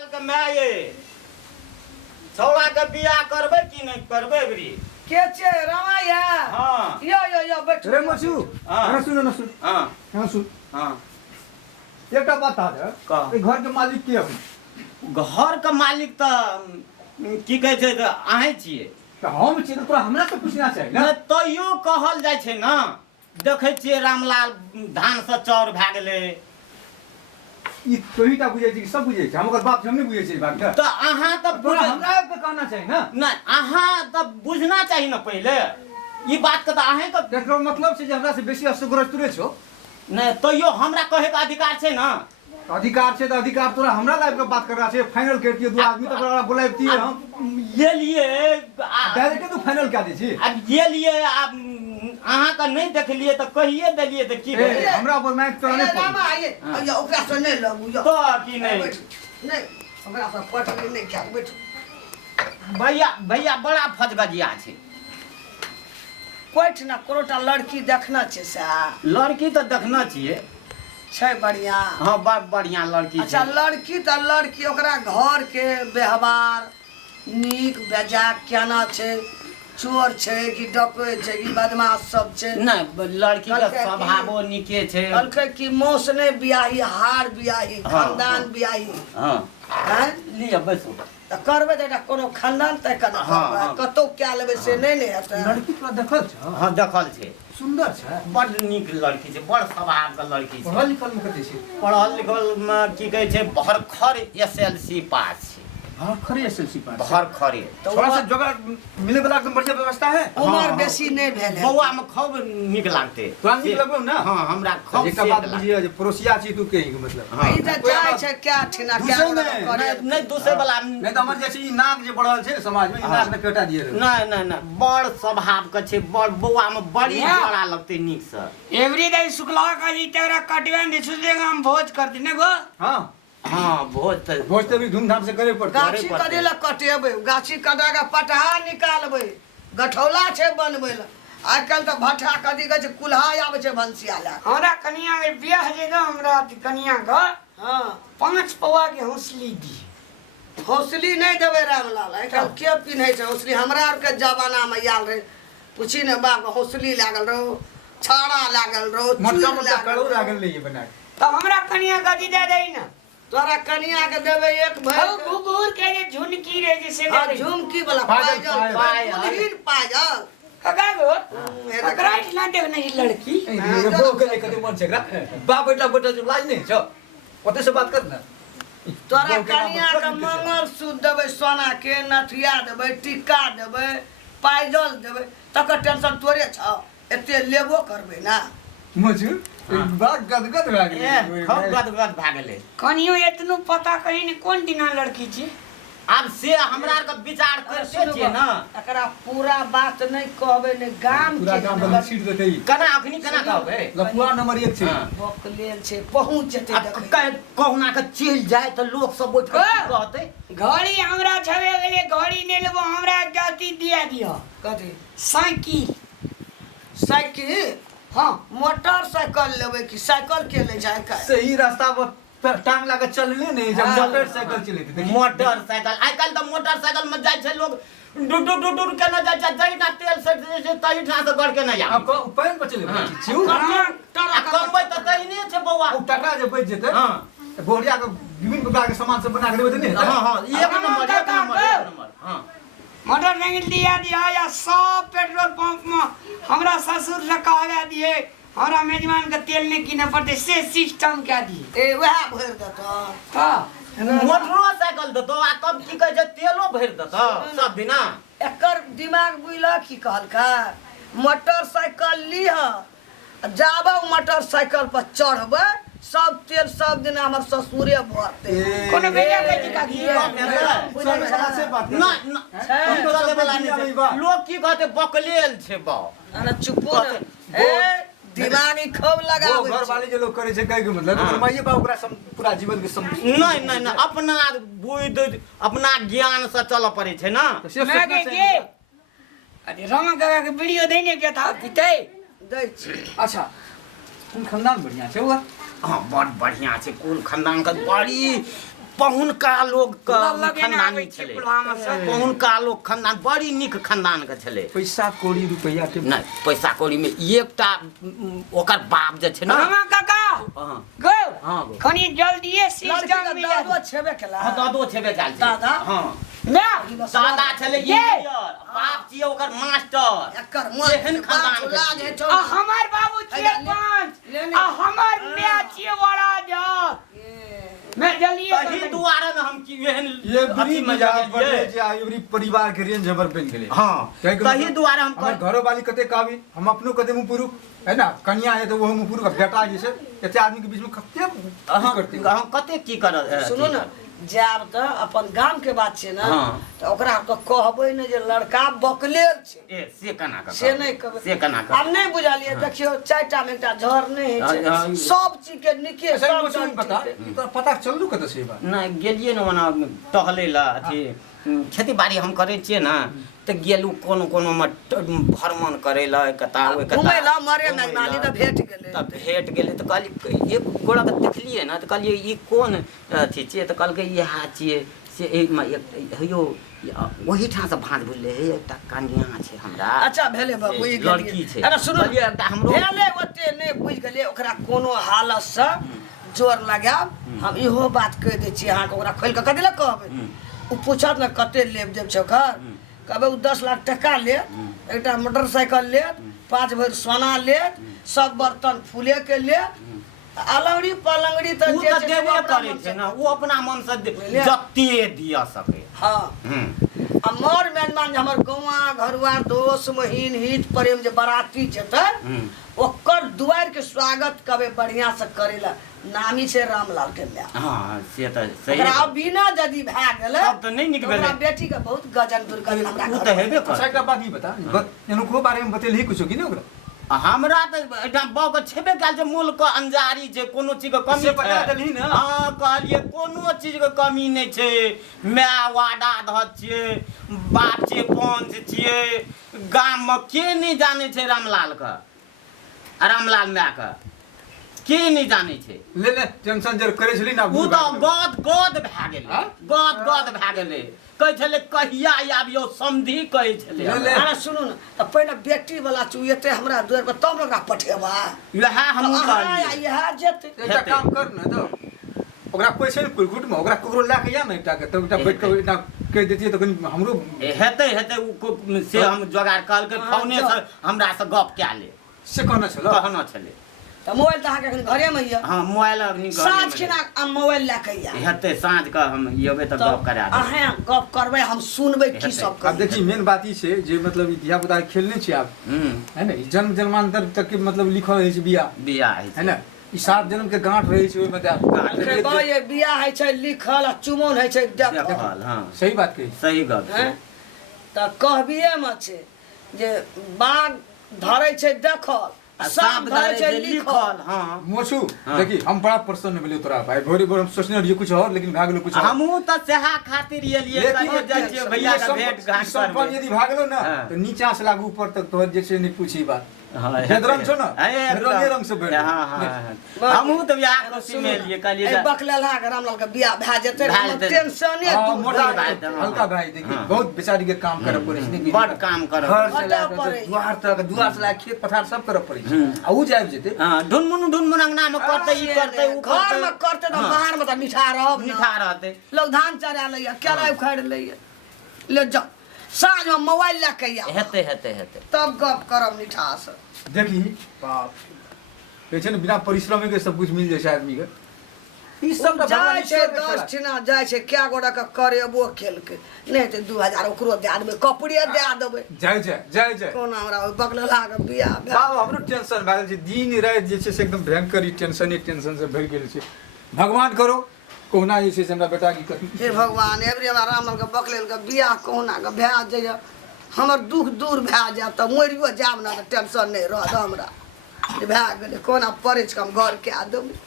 रामलाल के माय ये छौड़ा के बियाह करबे कि नहीं करबे बरी के छे रामाया? हां यो बैठ रे मसु हां सुन न सुन हां हां सुन हां एकटा बात आ का? ए घर के मालिक के अपन घर के मालिक त की कहै छै त अहीं छियै त हम छी त तोरा हमरा से पूछना चाही ना। न तइयो कहल जाइ छै न देखै छियै रामलाल धान से चौर भए गेलै ई तोहीटा बुझै छी कि सब बुझै छै हम ओकर बाप हम नहीं बुझै छी बात के त अहाँ त तोरा हमरा के कहना चाही ना। नहीं अहाँ त बुझना चाही न पहिले ई बात के त अहीं के एकरो मतलब छै जे हमरा से बेसी असुग्रज तोरे छौ। नहीं तइयो हमरा कहे के अधिकार छै न अधिकार छै त अधिकार तोरा हमरा लाइव के बात करना छै। फाइनल कर दियो दो आदमी त तोरा बुलाइती हम ये लिए डायरेक्ट तू फाइनल कर दै छी। अब ये लिए आप अहाँ का नहीं देखलिए तो कहिए देलिए तो की भेलै? हमरा पर माइक तोरा नहीं रामा आइए यो ओकरा से नहीं लगू यो तो की नहीं नहीं ओकरा से पटरी नहीं क्या बैठ भैया भैया बड़ा फजगजिया छै कोइठ ना कोरोटा लड़की देखना छे सा लड़की तो देखना चाहिए छै बढ़िया। हाँ बड़ बढ़िया लड़की अच्छा छै लड़की त लड़की ओकरा घर के व्यवहार नीक बेजाय केना छै? चोर छै कि डकैत छै कि बदमाश सब छै? नहीं लड़की के कहलकै कि- स्वभावो नीके छै। कहलकै कि मौस नहीं बियाही हार बियाही हाँ, खानदान हाँ। बियाही हाँ हैं लिया बैसो त करबे त कोनो खानदान तय कना हाँ, करबै हाँ। कतौ क्या लेबै से नहीं ने हेतै। लड़की तोरा देखल छ हाँ देखल छै सुंदर छ बड़ नीक लड़की छै बड़ स्वभाव के लड़की छै पढ़ल लिखल में कते छै? पढ़ल लिखल में की कहै छै भरखर SLC पास छै हां खरे एसएलसी पास भरखरे तो थोड़ा सा जगह मिले वाला एकदम बढ़िया व्यवस्था है। उमर हाँ, बेसी नहीं भेल है। बौआ में खूब नीक लागते तोरा नीक लगबौ ना? हाँ हमरा खूब जेका बात बुझिए जे पड़ोसिया छी तू के मतलब हाँ। ई त चाहे छै क्या ठिना क्या दूसरे में, करे नहीं दूसरे वाला नहीं तो हमर जैसे ई नाक जे बढ़ल छै समाज में ई नाक ने केटा दिए रहे। नहीं बड़ स्वभाव के छै बड़ बौआ में बड़ी हाँ। बड़ा लगते नीक से एवरी डे शुक्ला का जी तेरा कटवे ने सुदेगा हम भोज कर देने गो। हां हाँ भोज तो भोज तो भी धूमधाम से करे पड़ता गाछी कदे ला कटेबै गाछी कटा के पटहा निकालबै गठौला छै बनबै ला आइ काल्हि त भट्ठा कदी कहै छै कुल्हा आबै छै भंसिया ला। हमरा कनिया के बियाह जे दो हमरा कनिया का हां 5 पवा के हौसली दी। हौसली नहीं देबै रामलाल आइ काल्हि के पिन्है छै हौसली? हमरा आर के जमाना में आयल रहे पूछी ने बाप हौसली लागल रहो छाड़ा लागल रहो मोटा चूड़ मोटा कड़ो रहो। लागल नहीं बना के। तो हमरा कनिया का दी दे देई ना। तोरा कनिया के देबै एक हौ भर घुघुर के जे झुनकी रे जैसे हां दे झुमकी वाला पायल, पायल पायल। दुल्हिन पायल कगा गो हेरा अकराइट ना देव नहीं लड़की। ए बो के कते मन छै एकरा बाप बेटा बेटा जो लाज नहीं छ ओते से बात कर ना। तोरा कनिया के मंगल सूत्र देबै सोना के नथिया देबै टिक्का देबै पायजल देबै तकर टेंशन तोरे छ एते लेबो करबै ना। मजू बात गदगद भए खूब गेलै। गदगद भए गेलै कनियो एतनु पता कहीं ने कोन दिना लड़की छी। आब से हमरा आर के विचार करते छियै ना एकरा पूरा बात नहीं कहबै ने गाम पूरा के गाम वाला सीट देतै केना अखनी केना कहबै लफुआ नंबर 1 छै। हाँ। बकलेल छै पहुंच जेतै देखै कहुना के चल जाए तो लोग सब बैठ के की कहतै घड़ी हमरा छवे गेले घड़ी ने लेबो हमरा जाति दिया दियो कथी साइकिल। साइकिल हाँ मोटरसाइकिल लेबै कि साइकिल के ले जाए का? सही रास्ता पर टांग लगा चलले नहीं जब हाँ। मोटरसाइकिल चले थे देखी मोटरसाइकिल आइ काल्हि तऽ मोटरसाइकिल में जाइ छै लोग डुडुर के न जाइ छै जही ना तेल से तही ठाम से गड़ के न अब आबै पैन पर चले हाँ। छिउ आ कमबै तऽ तहिने छै बौआ उ टका जे बच जेते हाँ। तो बोरिया के विभिन्न प्रकार के सामान सब बना के देबे नहीं हाँ हाँ एक नंबर हाँ मोटरसाइकिल दिया दिया या 100 पेट्रोल पंप में हमरा ससुर से कहवा दिए हमरा मेजबान के तेल नहीं किने पड़ते से सिस्टम क्या दिए। ए वह भर देता हाँ मोटरसाइकिल देतो आ तब की कहै छै तेलो भरि देतो सब दिना एकर दिमाग बुझला की कहलका मोटरसाइकिल लीह जाबा मोटरसाइकिल पर चढ़बै सब तेल सब दिन हमर ससुरे भरते। कोनो भैया कहै छै काकी लोग की कहते बकलेल छै बाप अरे चुप्पो न ए दिमागी खूब वो लगाबै घर वाले जो लोग करे छै कहे के मतलब हाँ। माइए बाप ओकरा पूरा जीवन के नहीं अपना बुद्धि अपना ज्ञान से चलऽ पड़े छै ना मैं कह के अरे रामा काका के वीडियो देने के था पिते दै छी। अच्छा तुम खानदान बढ़िया छै हुआ हाँ बड़ बढ़िया छै कुल खानदान के बड़ी पहुनका लोग के लगे ना आबै खानदानी छी छलै पुलवामा से पहुनका लोग खानदान बड़ी नीक खानदान के छलै पैसा कौड़ी रुपैया के नहीं पैसा कौड़ी में एकटा ओकर बाप जे छै ना रामा काका हाँ गो हाँ गो कनी जल्दीए लड़की सिस्टम के मिले दादो छेबे केला हाँ दादो छेबे काल छै दादा? हाँ ना दादा छलै ये! इंजीनियर बाप छियै ओकर मास्टर एकर एहन मन खानदान के लाग छियै। है आ हमर बाबू छियै पंच ले। आ हमर माय छियै बड़ा जग मैं जल्दीए तही दुआरे न हम की एहन ये बड़ी अथी में मजाक लगलियै। बढ़ले जे एवरी परिवार के रेंज हमर बन गेले हाँ तही दुआरे हम हमर घरो वाली कते कहबी हम अपनो कते मुंह पुरुष है ना कन्या है तो वो मुंह पुरुष बेटा जे छै एते आदमी के बीच में कते हम करते हम कते की करत सुनो ना जाब त अपन गाम के बात छै ना हाँ। त ओकरा तो कहबै ने जे लड़का बकलेल छै ए से केना कर से नहीं कहबै से केना कर आब नहीं बुझलिए देखियो चारिटा में एकटा झर नहीं हाँ, है हाँ। सब चीज के निके अच्छा सब मुझे चीज पता के। तो पता चलू कते से बात नहीं गेलियै न ओना टहलै ला अथी खेती बाड़ी हम करै छियै ना तऽ गेलू कोनो कोनो में भ्रमण करै ला कता ओइ कता घुमै ला मरे मेहमानी त भेट गेलै तब भेट गेलै तऽ कहलियै एक गोड़ा के देखलियै ना तऽ कहलियै ई कोन अथी छियै तऽ कहलकै इएह छियै से एहिमे एक हेयौ वही ठाम से भाँज बुझले हे एकटा कन्या छै हमरा अच्छा भेले बाबू ई लड़की छै अरे सुनो कहलियै एकटा हमरो भेले ओते नहीं बुझ गेलिए ओकरा कोनो हालत से जोर लगाब हम इहो बात कह दै छी अहाँ के ओकरा खोल के कथि ला कहबै उ पूछत ना कते लेब देब छै ओकर कहबै उ 10 लाख टका ले एकटा मोटरसाइकिल ले 5 भर सोना ले सब बर्तन फूले के ले अलंगड़ी पलंगड़ी त उ जे तऽ छै देबे सब अपना करै मन छै से- ना उ अपना मन से बुझलियै? जते दिया सकै हाँ आ मोर मेहमान जे हमर गौवा घरवा दोस्त महीन हित प्रेम जे बराती जेतै ओकर दुआर के स्वागत कबे बढ़िया से करेला नामी छै रामलाल के ल्या हाँ से तऽ सही ओकरा बिना यदि भए गेलै तब तऽ नहि नीक ओकरा भेलै। बेटी के बहुत गजन दुर्गजन हमरा उ घर तऽ में। हेबे अच्छा कर एकटा बात ई बता इनको बारे में बतेलही कुछो कि नहीं ओकरा हमरा तऽ एहिठाम बाउ के छेबे काल जे मूल के अंजारी छै कोनो चीज के कमी से बता छै देलही ने। हाँ कहलियै कोनो चीज के कमी नहि छै माय वाडा धत छियै बाप छियै पंच छियै गाम में के नहीं जाने छै रामलाल के रामलाल माय के नहीं जाने छै ले ले टेंशन जर करे छली ना उ तऽ गद भए गेलै हाँ? गद भए गेलै कहै छलै कहिया आबियौ समधी कहै छलै ले ले। अरे सुनू ने त पहिने बेटी वाला चुएते हमरा दुआर पर तब ओकरा पठेबा वएह हमहूँ कहलियै इएह जेतै एकटा काम कर ना तो ओकरा कोई छै कोई गुट में ओकरा ककरो ला के या ना एकटा के तब एकटा बैठ के एकटा कह देतिए तो कनी हमरो हेतै से हम जोगाड़ कहलकै फोने से हमरा से गप कए ले से कहना छलो कहना छलै त मोबाइल त अहाँके एखन घरे में ये हाँ मोबाइल अग्नि साँझ खिना मोबाइल लए के या हेतै साँझ के हम अयबै तऽ गप करा देबै अहाँ गप करबै हम सुनबै की हेतै। सब अब कहै देखिए मेन बात ई छै जे मतलब ई धिया पुता खेलने छी आप है ना ई जन्म जन्मांतर तक के मतलब लिखल रहे छै बिया बियाह होइ है छै ना ई 7 जन्म के गांठ रहे छै ओइ में छै ये बियाह है छै लिखल आ चुमौन है छै देखल देखल हाँ सही बात कही सही गप छै हैं त कहबिए में छै जे बाघ धरै छै देखल आ सांप धरै छै लिखल हाँ मोचू हाँ। देखी हम बड़ा प्रसन्न भेलियो तोरा भाई भोरे भोर हम सोचने रहिए कुछ और लेकिन भाग गेलो कुछ और हमहूँ तऽ सएह खातिर एलियै कहलियै जाइ छियै भैया के भेंट घाट संपन्न करबै यदि भागलो ना हाँ। तो नीचा से लागू ऊपर तक तोहर जे छै नहीं पूछी बात हाँ, बेदरंग छौ ना हाँ, एकदम। रंगे रंग से भेट हाँ हाँ हाँ। हमहूँ तऽ बियाह खुशी में एलियै कहलियै ए जा- बकलेला के रामलाल के बियाह भए जेतै भए जेतै। टेंशने हाँ, दूर मोटा भए भाई, जेतै। हाँ। हल्का भाई देखी हाँ। बहुत बेचारी के काम करे पड़े छै बड़ काम करब घर से हटा लाके पड़ै। दुआर तक दुआर से लाके खेत पथार सब करब पड़े छै आ उ जाब जेते हाँ ढुनमुन अंगना में करतै ई करतै उ घर में करतै त हाँ। बाहर में त मिठा रहब ना। मीठा रहतै लोग धान चरा लैया केरा उखाड़ लैया ले जाओ साँझ में मोबाइल लए के या हेतै हेतै हेतै तब गप करब मिठा से देखी बाप कहै छै ने बिना परिश्रम के सब कुछ मिल जाय छै आदमी के ई सब त जाय छै ईश्वर के 10 खेला। ठिना जाय छै क्या गोड़ा के करेबो खेलकै नहीं त 2000 ओकरो दे देबै कपड़े दे देबै जय कोना हमरा ओइ बकलेला के बियाह भए बाबा हमरो टेंशन भए गेल छै दिन राति जे छै से एकदम भयंकर ई टेंशन से भरि गेल छै भगवान करो कोना जे छै से हमरा बेटा की कथी हे भगवान एवरी हमरा रामल के बकलेल के बियाह कोना के भए जाइए हमर दुख दूर भए जायब त मरियो जायब ना त टेंशन नहीं रहत हमरा भए गेलै कोना पड़ै छै हम घर के देबै